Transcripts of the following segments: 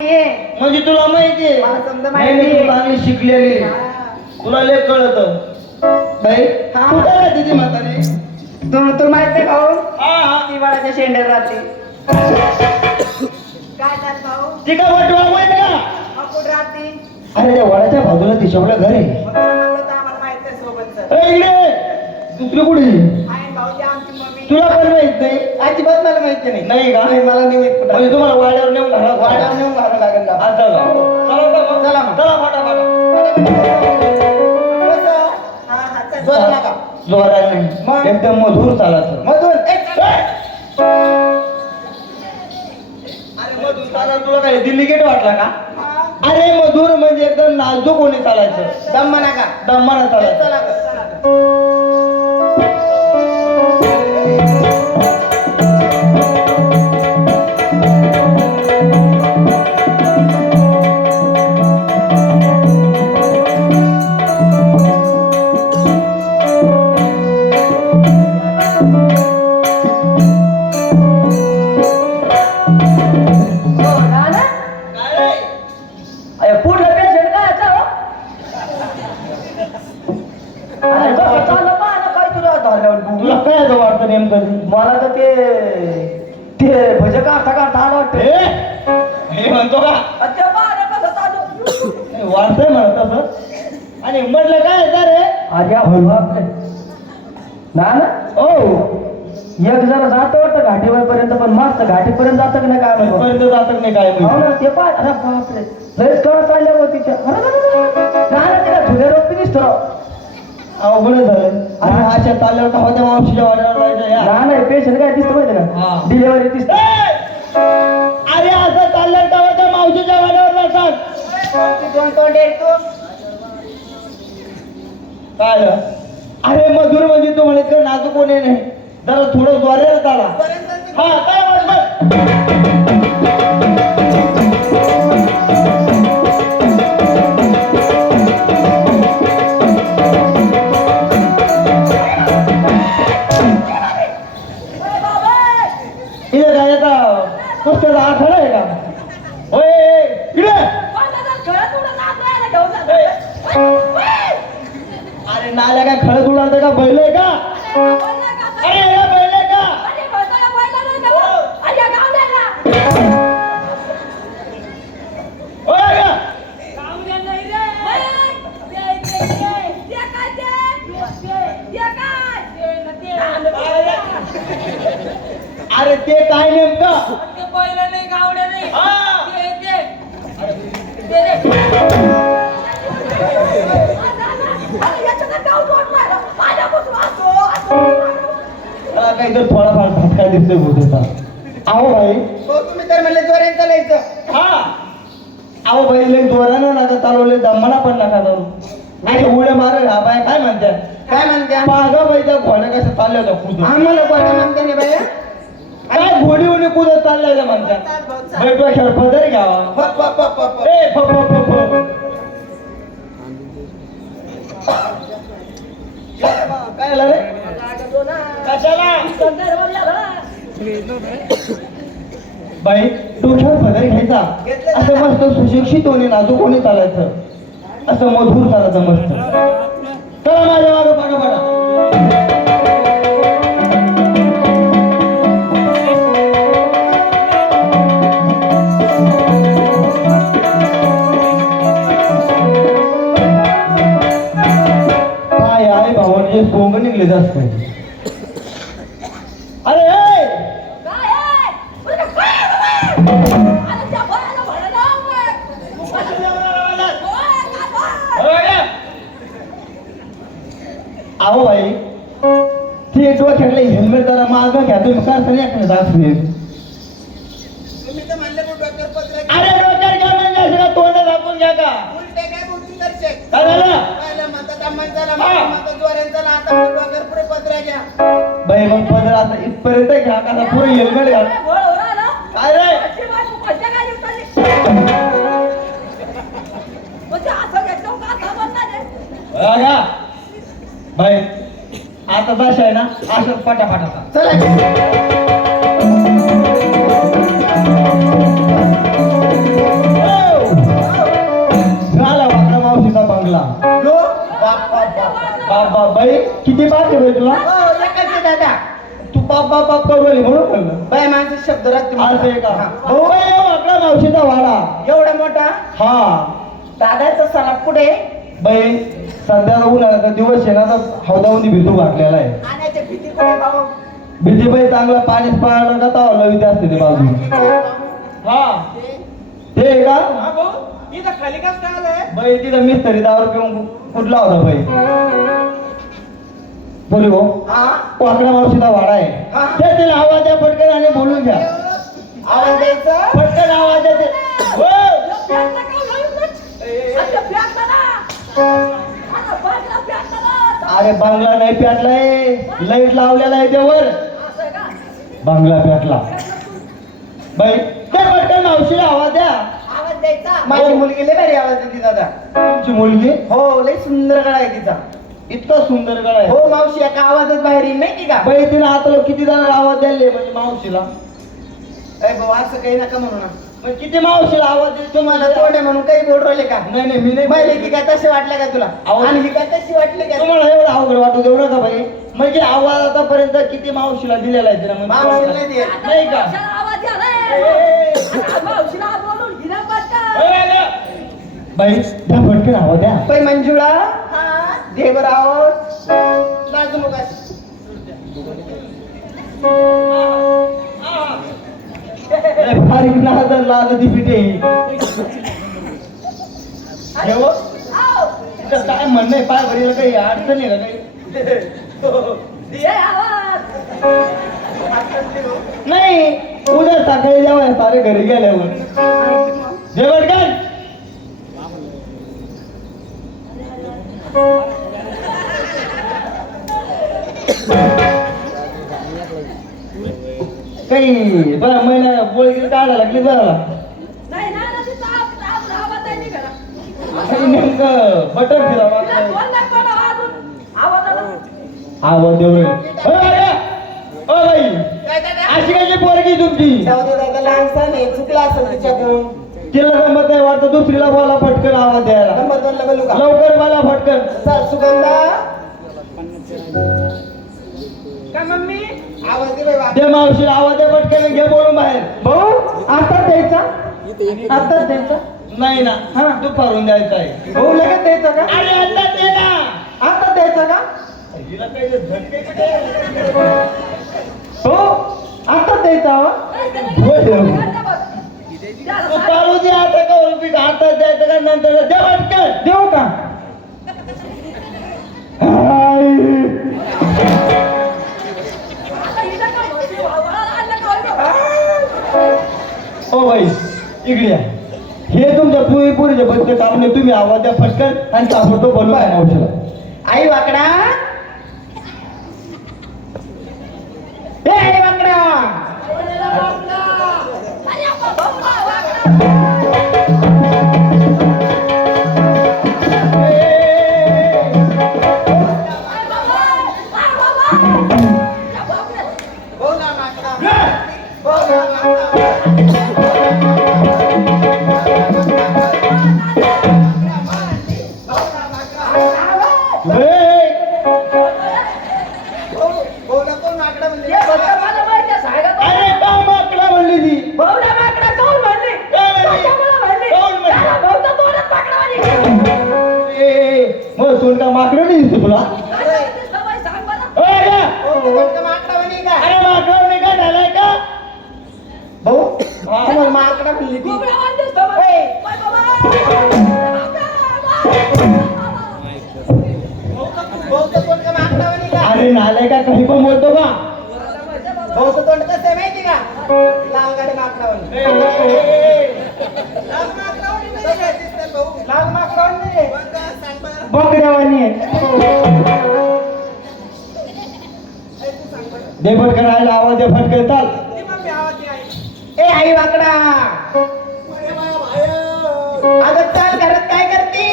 म्हणजे तुला माहितीये? मला समजा नाही, नाही, माहितीये. तू चांगली शिकलेली तुला लय कळत. कुठे राहते ती म्हातारी? तू तू माहीत आहे भाऊ? ती वडाच्या शेंड्यात राहते. काय भाऊ? ती का? कुठं राहते? अरे त्या वडाच्या बाजूला तिच्याकडे घर आहे. तुला माहीत इकडे! दुसरी कुठे तुला पण माहीत नाही. अजिबात मला माहिती नाही. नाही का? नाही, मला नाही माहीत म्हणजे तुम्हाला वाड्यावर चला चला? चला मग. चला फटाफट कसं? हा, हा, चल. जोरात नका. जोरात मग? नाही एकदम मधुर चालायचं मधून ए, अरे मधुर चालायला तुला काय दिल्ली गेट वाटला का हा, अरे मधुर म्हणजे एकदम नाजूक कोणी चालायचं दम नका दमानं चालायचं चला चला चाललं काय तुला तू? तुला काय वाटतं नेमकं मला तर ते ते भजे काढता काढता आलं वाटतं हे? म्हणतो का अच्छा, कसं चालू. वाटतंय म्हणत तसं आणि म्हटलं काय येतं रे अरे हो बापरे. ना ना ओ एक जरा जातो वाटतं घाटीवरपर्यंत पण मस्त घाटीपर्यंत जातं की नाही काय माहिती पर्यंत जात नाही काय हो माहिती. ना ते पाय अरे बापरे लयच कळ चालल्या होती तिच्या अरे, अरे, अरे, अरे. ना तिला धुले रोपी दिसतो अवघड झालं. आणि अशा चालल्यावर का होत्या मावशीच्या वाड्यावर जायचं या. ना नाही पेशंट काय दिसतं माहिती हा. का? डिलेवरी दिसत! अरे असं चाललं का होत्या मावशीच्या वाड्यावर जातात दोन तोंड तू काय झालं? अरे मधुर म्हणजे तू म्हणत का नाजूक कोणी नाही. जरा थोडं द्वारे चाला. हा काय म्हणत मला काही तर थोडाफार फटका दिसतोय बोलतो आहो भाई हो तुम्ही तर म्हणले जोरे चालायचं. हा. आहो भाई लय जोरानं नका चालवले दमाना पण नका चालू आणि उड्या मारे हा बाय काय म्हणतात काय म्हणत्या? पागा बाई त्या घोड्या कसं चालल्या होत्या कुदून आम्हाला कोणा म्हणते नाही बाया. काय घोडी उडी कुदत चालल्या होत्या म्हणतात बैठवा खेळ पदर घ्यावा. ए फ फ फ फ काय झालं रे? कशाला? बाई डोक्यावर पदर घ्यायचा. असं मस्त सुशिक्षित होणे नाजूक होणे चालायचं? असं मधुर चालायचं मस्त. चला माझ्या मागं पाठा पाठा जास्त अरे ए! अहो भाई ते डोक्यातले हेल्मेट जरा माग घ्या. तुम्ही काय तरी ऐकलं पत्रे घ्या. अरे डोक्यात घ्या म्हणजे असं का तोंड दाखवून घ्या का? उलटे काय. काय झालं? म्हणतात. म्हणतात जोऱ्यांचा ना, घ्या. बाई मग पदर आता इथपर्यंत घ्या का पुरे हेल्मेट घ्या काय रे? बघा बाई आता बस आहे ना असंच पटापटा चला. बाई किती आहे बाई तुला? हो दादा. तू बाप बाप बाप करू राहिली म्हणून म्हणलं. बाय माणसं शब्द राहते असं आहे का? हा. बाई आपला मावशीचा वाडा. एवढा मोठा? हा. दादाचा सराफ पुढे बाई सध्या उन्हाळ्याचा दिवस तर हौदावून भिजू घातलेला आहे. आणायच्या भीती भाऊ? भीती बाई चांगला पाणीच पाळणं का तावं लविते असते ते बाजू हा. ते? आहे का? हा भाऊ इथं खाली कसं काय आलंय? बाई तिथं मिस्त्री दारू पिऊन कुठला होता बाई? बोली? भाऊ हा. वाकडा मावशीचा वाडा आहे. हा. ते तिला आवाज द्या पटकन आणि बोलून घ्या. आवाज द्यायचा? पटकन आवाज द्या ते. हो. अरे बांगला नाही पेटलाय लाइट लावलेला आहे त्यावर. बांगला पेटला बाई ते पटकन मावशीला आवाज द्या. आवाज द्यायचा. माझी मुलगी लय भारी आवाज देते दादा. तुमची मुलगी? हो लय सुंदर गळा आहे तिचा. इतका सुंदर गळा आहे हो मावशी एका आवाजात बाहेर येईल माहिती का बाई तिला आता किती जण आवाज द्यायले म्हणजे मावशीला अरे भाऊ असं काही नका म्हणू ना मग किती मावशीला आवाज देतो तुम्हाला तोंडे म्हणून काही बोल राहिले का नाही नाही मी नाही पहिले की काय तसे वाटले का तुला आवाज- आणि ही काय तशी वाटली का तुम्हाला एवढं अवघड वाटू देऊ नका बाई म्हणजे आवाज आतापर्यंत किती मावशीला दिलेला आहे तिला मावशीला नाही म्हणजे का बाई द्या पटकन आवाज द्या पै मंजुळा देवराव आवाज लाजू नका अरे लाज ती पिटे ठेव. काय म्हणणं आहे पाय भरीला काही अडचण आहे का काही? नाही उद्या सकाळी जेव्हा सारे घरी गेल्यावर. जेवण काय काही बरं महिना पोळी काढायला लागली बरं नेमकं बटर फिरा आवाज बाई अशी कशी पोरगी तुमची? चुकला असेल तिच्याकडून तिला जमत नाही वाटतं दुसरीला बोला फटकन आवाज द्यायला. लवकर मला फटकन सुगंधा. काय मम्मी? आवाज दे ते मावशीला आवाज द्या पटकन घे बोलून बाहेर. भाऊ आता द्यायचा? आता द्यायचा? नाही ना हा. दुपारून द्यायचं आहे. भाऊ लगेच द्यायचा का? अरे आता दे ना. आता द्यायचा का? हो आता द्यायचा हो? तू चालू दे. आता का पीठ आता द्यायचं का नंतर? द्या पटकन. देऊ का? इकडे या. हे तुमच्या पुरी पुरीचे बच्चे काम नाही तुम्ही आवाज द्या फटकन आणि ताबडतोब बोलू आहे मावशीला आई वाकडा. ए आई वाकडा. काही पण बोलतो का भाऊचं तोंड कसं आहे माहिती का? लाल गाडी. लाल बोकड्यावानी दे फटकन आवाज दे फटकन चाल. ए आई वाकडा. अगं चाल घरात काय करते?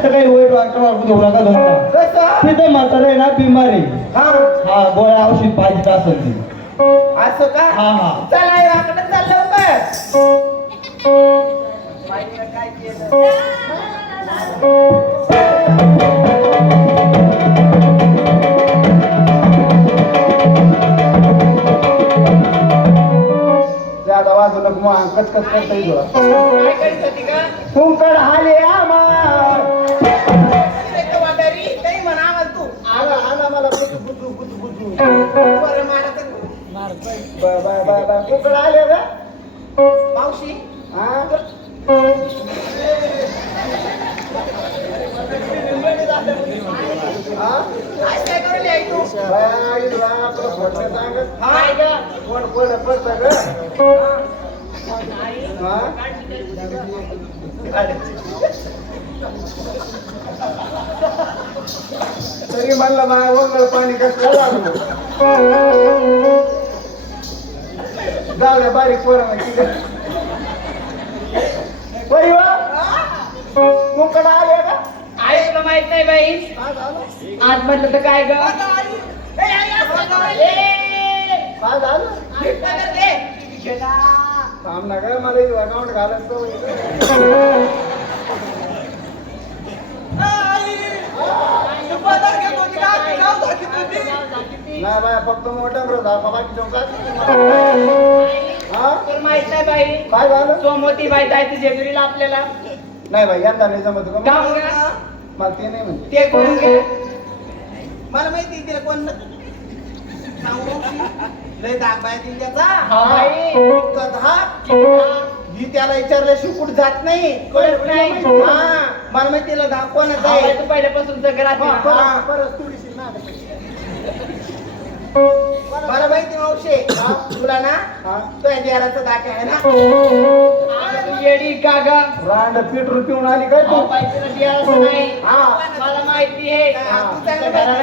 तसं काही वाईट वाटतं नका तिथं म्हातारं आहे ना बिमार. हा. हा गोळ्या औषध पाहिजे असेल ती. असं का? हा, हा. चल लवकर. बाईनं काय केलं मग कचकच करता येईल. काय कुंकड आले का मावशी. हा? हा? कोण कोण पडतं ग तरी म्हणलं माझ्या वंगळ पाणी कसं लागलं? जाऊ द्या बारीक पोरं ठीक कुंकड आले का? आई तुला माहीत नाही बाई. आज म्हटलं तर काय ग? ए, आई, आज काय करून ए, झालं काय करते? गेला. थांब ना मला अकाउंट घालायचं आई, तू पदर घेत होती का? तू गाव दाखवत होती? नाही बाय फक्त मोठ्या ब्रदर बाकी हा? तुला माहीत नाही बाई. काय झालं? सोमवती बाई जायचं जेजुरीला आपल्याला. नाही बाई यंदा नाही जमत का का हो? मला ते नाही म्हणते ते घे मला माहिती आहे तिला कोण सांगू लय दाग बाय तिला त्याचा. हा बाई. कधा ही त्याला विचारल्याशिवाय कुठं जात नाही. कळत नाही. हा. मला माहिती तिला दाग कोणाचा हा बाई, आहे तू पहिल्यापासून हा. परत थोडीशी नाटक. मला माहिती मावशे. तुला ना हा. तो देराचा दाख आहे ना. येडी का ग रांड पेट्रोल पिऊन आली काय तू? हा हा. मला माहिती आहे. हा. दाराला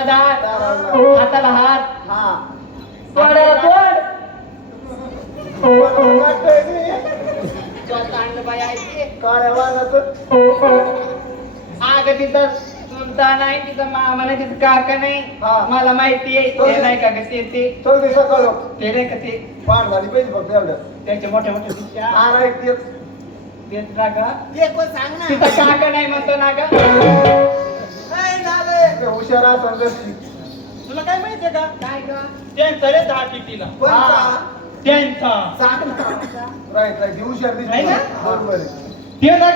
दार. दाराला. हाताला हात. हा. तोंडाला तोंड कोण? वाटतंय ते? तुला चांगलं बाई आहे काळ्या वाणाचं अगं तिथं चुलता नाही तिथं मामा नाही काका नाही. मला माहिती आहे ते नाही का ते ते नाही का ते पाठ झाली पाहिजे फक्त एवढं. त्याच्या मोठ्या मोठ्या पिशव्या हा राईट तेच. तेच ना सांग ना? काका नाही म्हणतो ना ग ऐ, नाले. ते हुशार असं तुला काय माहितीये का? काय ग त्यांचा रे दहा कोणता त्यांचा. सांग ना. Right right. हुशार. ते ना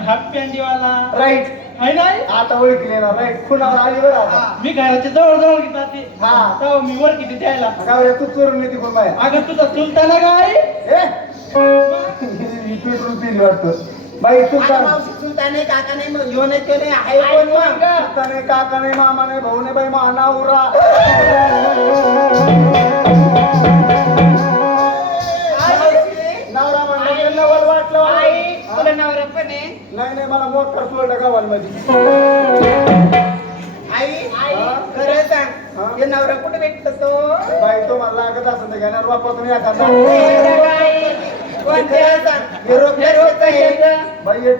हाफ पॅन्टीवाला राईट आहे नाही आता ओळखली ना राईट खुणावर आली बरं आता. मी घराच्या जवळ जवळ घेतात ते हा. तेव्हा मी वर किती द्यायला? गावड्या तू चोरून येते कोण बाया अगं तुझा चुलता ना गाई ए? ही पेट्रोल पिली वाटतं. बाई तू आता मावशी चुलता नाही काका नाही मग ह्यो नाही तो नाही आहे कोण मग? काका नाही मामा नाही भाऊ नाही बाई मा नावरा पण आहे नाही नाही मला मोठा सोडलं गावांमध्ये. आई आई? खरं? सांग हे? नवरा कुठे भेटतो तो? बाई तो मला लागत असं तर घेणार बापातून एखादा ए, बाई. येते?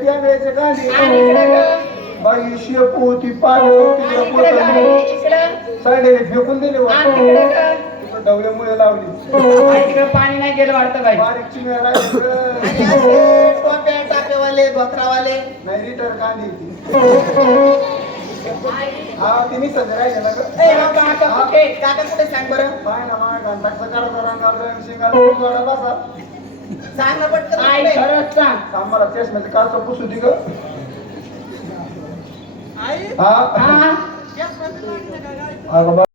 यायचे कांदी आणि इकडं ग. बाई शेपू होती पाल होती आणि इकडं ग, आई, इकडं. साडे फेकून दिली डवल्यामुळे लावली. पाणी नाही गेलं वाटतं बाई. बारीक चिमण्या टापेवाले धोत्रावाले नाही लिटर कांदी हा तिने काका कुठे? सांग बरं. पाय ना मा शिंगाला जोडा बसा. सांग ना पटकन आई कुठे? खरंच सांग. आम्हाला चष्म्याचं काच पुसू ग. आई. हा. हा? अगं बा